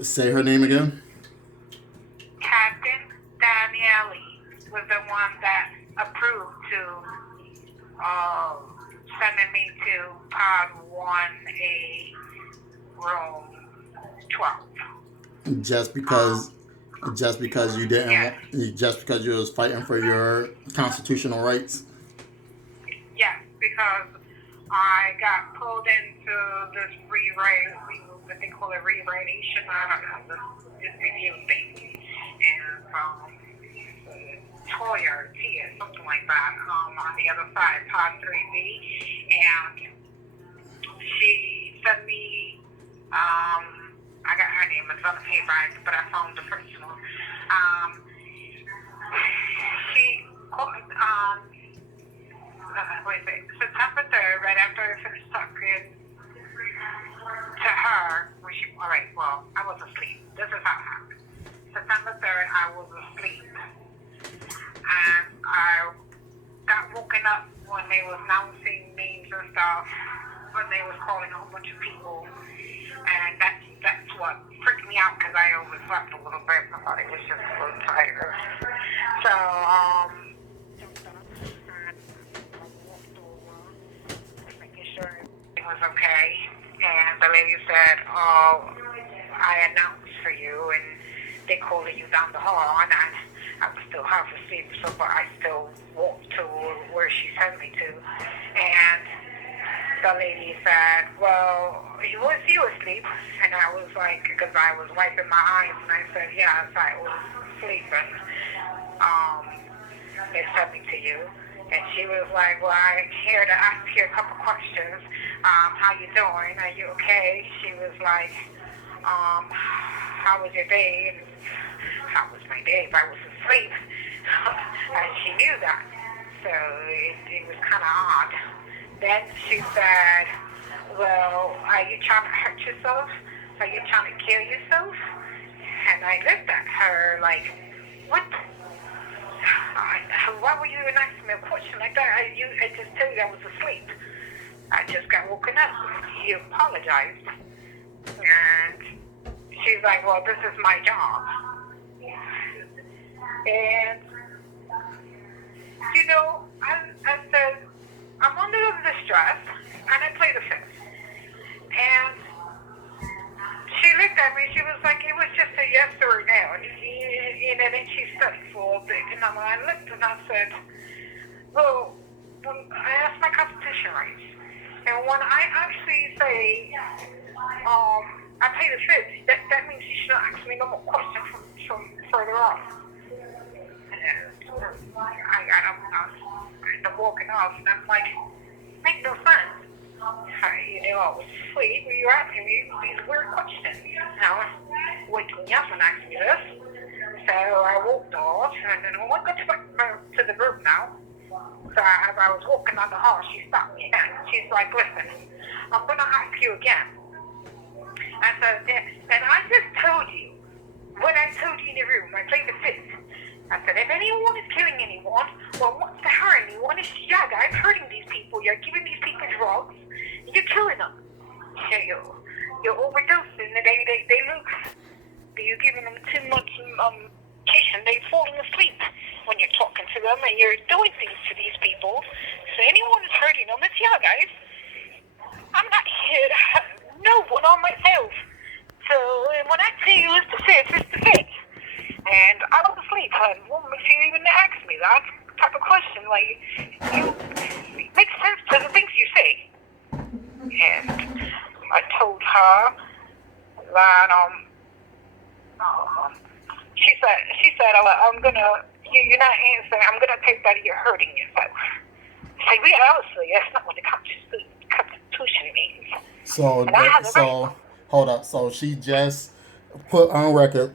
Say her name again. Captain Daniele was the one that approved to sending me to Pod 1A, Room 12. Just because, just because you didn't, Yes, just because you was fighting for your constitutional rights. yes, because I got pulled into this what they call it, rewritation, I don't know, this review thing. And Toya, Tia, something like that, on the other side, Pod 3B. And she sent me, I got her name, it's on the paper, but I found the first one. She called, September 3rd, right after I finished talking to her, I was asleep. This is how it happened. September 3rd, I was asleep. And I got woken up when they was announcing names and stuff, when they was calling a whole bunch of people. And that's what freaked me out, because I overslept a little bit. I thought it was just a little tired. So, making sure everything was okay. And the lady said, "Oh, I announced for you, and they calling you down the hall." And I was still half asleep, but I still walked to where she sent me to. And the lady said, "Well, was you asleep?" And I was like, because I was wiping my eyes, and I said, "Yes, I was asleep." And they sent me to you. And she was like, "Well, I'm here to ask you a couple questions. How you doing? Are you okay?" She was like, "How was your day?" And how was my day if I was asleep? And she knew that. So it was kind of odd. Then she said, "Well, are you trying to hurt yourself? Are you trying to kill yourself?" And I looked at her like, "What? Why would you even ask me a question like that? I just told you I was asleep. I just got woken up." He apologized. And she's like, "Well, this is my job." And, I said, "I'm under distress," and I played the fifth. And she looked at me, she was like, "It was just a yes or a no." And then she studied for a bit, and I looked and I said, "Well, I asked my constitution rights. And when I actually say, I pay the fifth, that means you shouldn't ask me no more questions from further on." I got up and I was walking off, and I'm like, "Make no sense. I was asleep, you're asking me these weird questions. Now, wake me up and ask me this." So I walked off, and then when I got to the room now, so as I was walking down the hall, she stopped me again. She's like, "Listen, I'm going to ask you again." I said, "And I just told you what I told you in the room. I played the fifth. I said, if anyone is killing anyone or wants to hurt anyone, it's you guys hurting these people. You're giving these people drugs. You're killing them. So you're overdosing. They look. You're giving them too much medication. They're falling asleep when you're talking to them, and you're doing things to these people. So anyone is hurting them, it's you guys. I'm not here to hurt no one on myself. So when I tell you it's the fifth, it's the fifth." And I was asleep, and she even asked me that type of question, like, "You make sense to the things you say." And I told her that she said, "I'm gonna, you're not answering. I'm gonna take that you're hurting yourself." I said, "Obviously, that's not what the Constitution means." So hold up. So she just put on record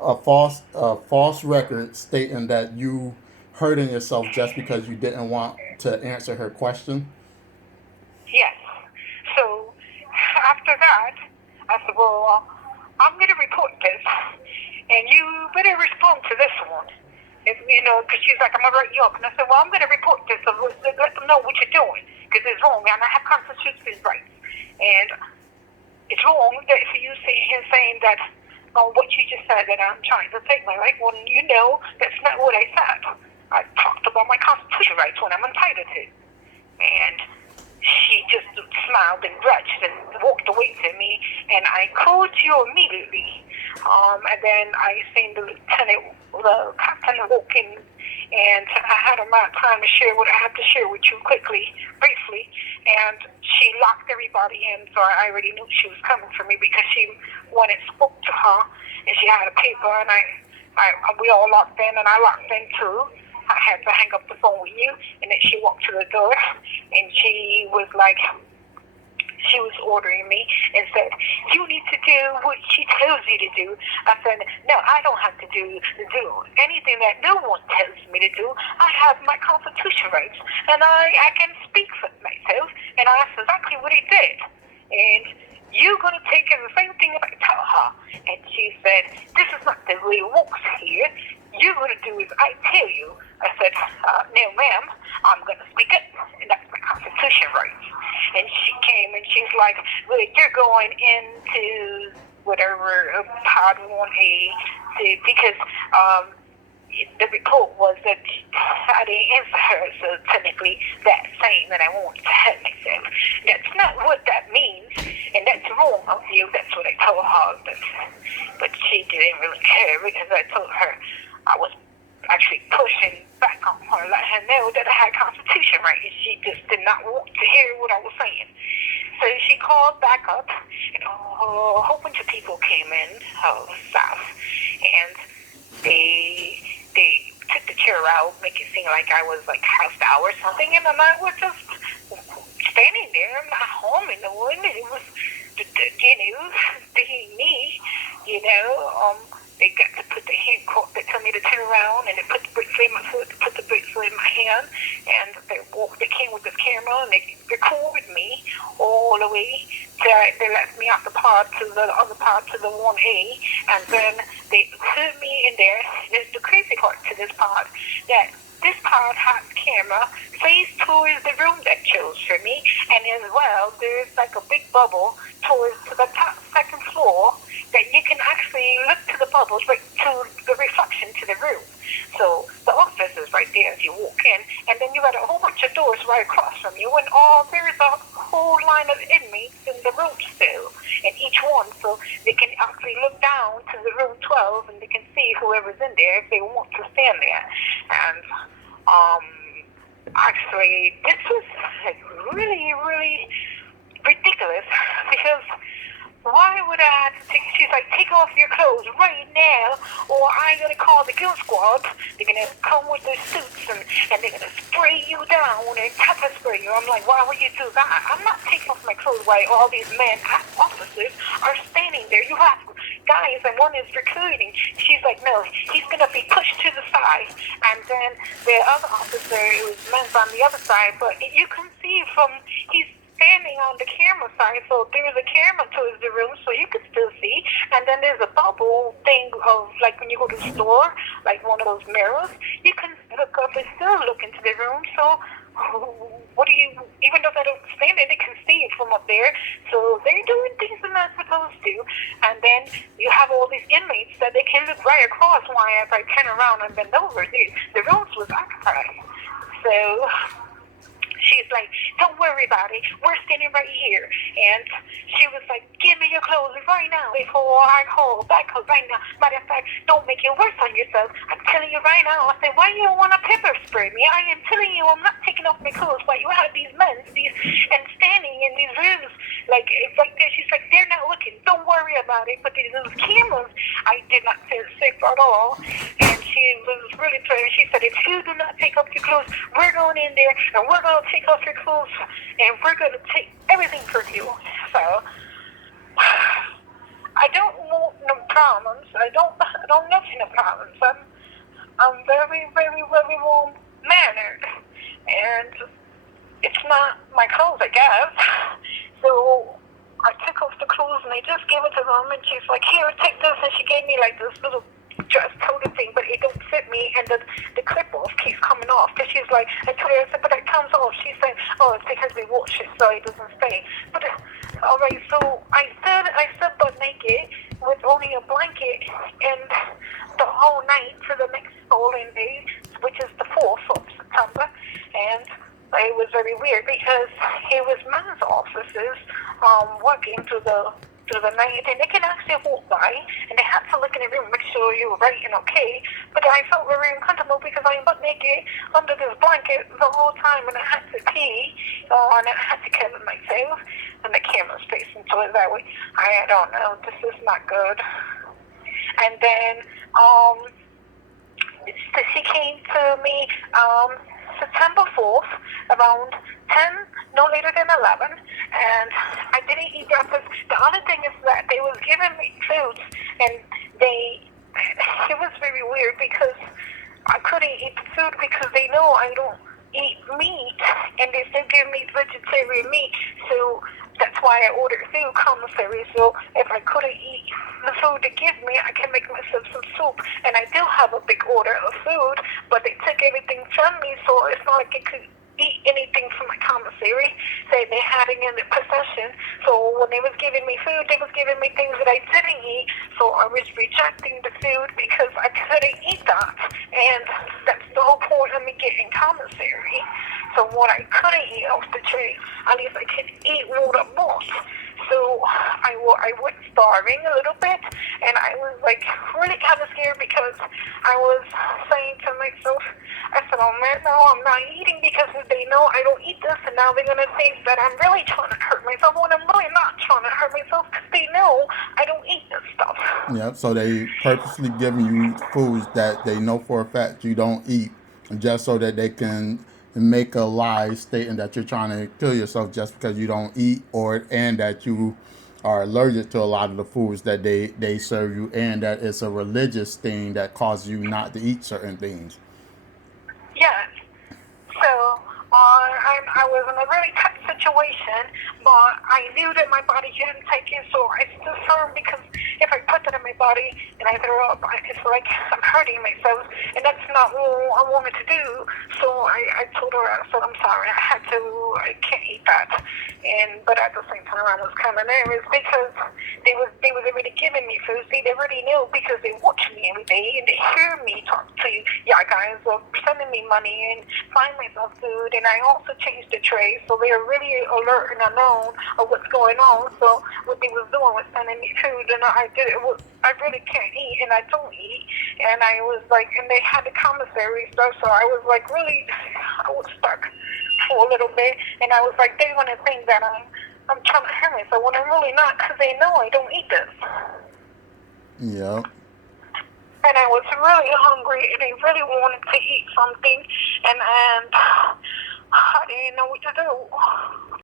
a false record stating that you hurting yourself just because you didn't want to answer her question. Yes. So after that, I said, "Well, I'm going to report this, and you better respond to this one." Because she's like, "I'm going to write you up." And I said, "Well, I'm going to report this, so let them know what you're doing, because it's wrong, and I have constitutional rights." And it's wrong that for you sitting here saying that what you just said, that I'm trying to take my life. Well, you know, that's not what I said. I talked about my constitutional rights when I'm entitled to. And she just smiled and grudged and walked away from me, and I called you immediately. And then I seen the captain walk in, and I had a lot of time to share what I have to share with you briefly, and she locked everybody in, so I already knew she was coming for me because when it spoke to her, and she had a paper, and we all locked in, and I locked in too. I had to hang up the phone with you, and then she walked to the door, and she was ordering me and said, you need to do what she tells you to do. I said, no, I don't have to do anything that no one tells me to do. I have my constitutional rights, and I can speak for myself, and that's exactly what he did. And you're going to take the same thing that I tell her. And she said, this is not the way it works here. You're going to do as I tell you. I said, no, ma'am, I'm going to speak up, and that's my constitutional rights. And she came, and she's like, well, you're going into whatever pod 1A, because the report was that I didn't answer her, so technically that's saying that I want to help myself. That's not what that means, and that's wrong of you. That's what I told her, but she didn't really care because I told her I was actually pushing back on her, letting her know that I had constitution right, and she just did not want to hear what I was saying. So she called back up, and a whole bunch of people came in, staff, and they took the chair out, make it seem like I was like housed out or something, and then I was just standing there. I'm not harming no one. It was, me, they got to put the hand court. They told me to turn around, and they put the bracelet in my foot, put the bracelet in my hand, and they came with this camera, and they recorded me all the way. They left me off the pod to the other pod to the 1A, and then they put me in there. There's the crazy part to this pod, that this pod has camera faced towards the room that chose for me, and as well, there's like a big bubble towards to the top second floor that you can actually look to the bubbles, right to the reflection to the room. So the office is right there as you walk in, and then you got a whole bunch of doors right across from you, and there's a whole line of inmates in the room still, and each one, so they can actually look down to the room 12, and they can see whoever's in there if they want to stand there. And actually, this was like really, really ridiculous, because why would I have to she's like, take off your clothes right now, or I'm going to call the guild squad. They're going to come with their suits, and they're going to spray you down and pepper spray you. I'm like, why would you do that? I'm not taking off my clothes while all these men, officers, are standing there. You have guys, and one is recruiting. She's like, no, he's going to be pushed to the side. And then the other officer, who's men's on the other side, but you can see from, he's standing on the camera side, so there's a camera towards the room, so you can still see. And then there's a bubble thing of, like when you go to the store, like one of those mirrors, you can look up and still look into the room. So even though they don't stand there, they can see it from up there. So they're doing things they're not supposed to. And then you have all these inmates that they can look right across while I turn around and bend over. The rooms was occupied. So she's like, don't worry about it. We're standing right here. And she was like, give me your clothes right now before I call back right now. Matter of fact, don't make it worse on yourself. I'm telling you right now. I said, why you don't want to pepper spray me? I am telling you, I'm not taking off my clothes while you have these men and standing in these rooms. Like, it's like this. She's like, they're not looking. Don't worry about it. But those cameras, I did not feel safe at all. And she was really praying. She said, if you do not take off your clothes, we're going in there and we're going to take off your clothes and we're going to take everything from you. So I don't want no problems. I don't want no problems. I'm very, very, very well mannered, and it's not my clothes, I guess. So I took off the clothes and I just gave it to them, and she's like, here, take this, and she gave me like this little dress total thing, but it don't fit me, and the clip off keeps coming off. Because she's like, I told her, I said, but it comes off. She's saying, oh, it's because we wash it so it doesn't stay. But all right, so I stood butt naked with only a blanket, and the whole night to the next following day, which is the 4th of September, and it was very weird because it was men's officers working through the night, and they can actually walk by, and they had to look in the room, make sure you were right and okay. But I felt very uncomfortable because I'm butt naked under this blanket the whole time, and I had to pee, and I had to cover myself, and the camera's facing to it that way. I don't know, this is not good. And then she came to me September 4th, around 10, no later than 11, and I didn't eat breakfast. The other thing is that they was giving me food, and it was very weird because I couldn't eat the food because they know I don't eat meat, and they still give me vegetarian meat, so that's why I ordered food commissary. So if I couldn't eat the food they give me, I can make myself some soup. And I do have a big order of food, but they took everything from me, so it's not like I could eat anything from my commissary. They had it in their possession. So when they was giving me food, they was giving me things that I didn't eat. So I was rejecting the food because I couldn't eat that. And that's the whole point of me getting commissary. So what I couldn't eat off the tray, at least I could eat what I want. So I went starving a little bit, and I was like really kind of scared because I was saying to myself, I said, oh man, no, I'm not eating because they know I don't eat this, and now they're going to think that I'm really trying to hurt myself when I'm really not trying to hurt myself because they know I don't eat this stuff. Yeah, so they purposely giving you foods that they know for a fact you don't eat, just so that they can make a lie stating that you're trying to kill yourself just because you don't eat, and that you are allergic to a lot of the foods that they serve you, and that it's a religious thing that causes you not to eat certain things. Yes. So I was in a really tough situation, but I knew that my body couldn't take it, so I stood firm because if I put that in my body and I throw up, it's like I'm hurting myself, and that's not what I wanted to do. So I told her, I said, I'm sorry, I can't eat that. But at the same time, I was kind of nervous because they was already giving me food. See, they already knew because they watch me every day and they hear me talk to you. Yeah, guys are sending me money and find myself food, and I also changed the tray, so they are really alert and unknown of what's going on. So what they was doing was sending me food, and I really can't eat, and I don't eat, and I was like, and they had the commissary stuff, so I was like really, I was stuck for a little bit, and I was like, they're gonna think that I'm trying to hurt myself when I'm really not, because they know I don't eat this. Yeah. And I was really hungry, and I really wanted to eat something, and I didn't know what to do.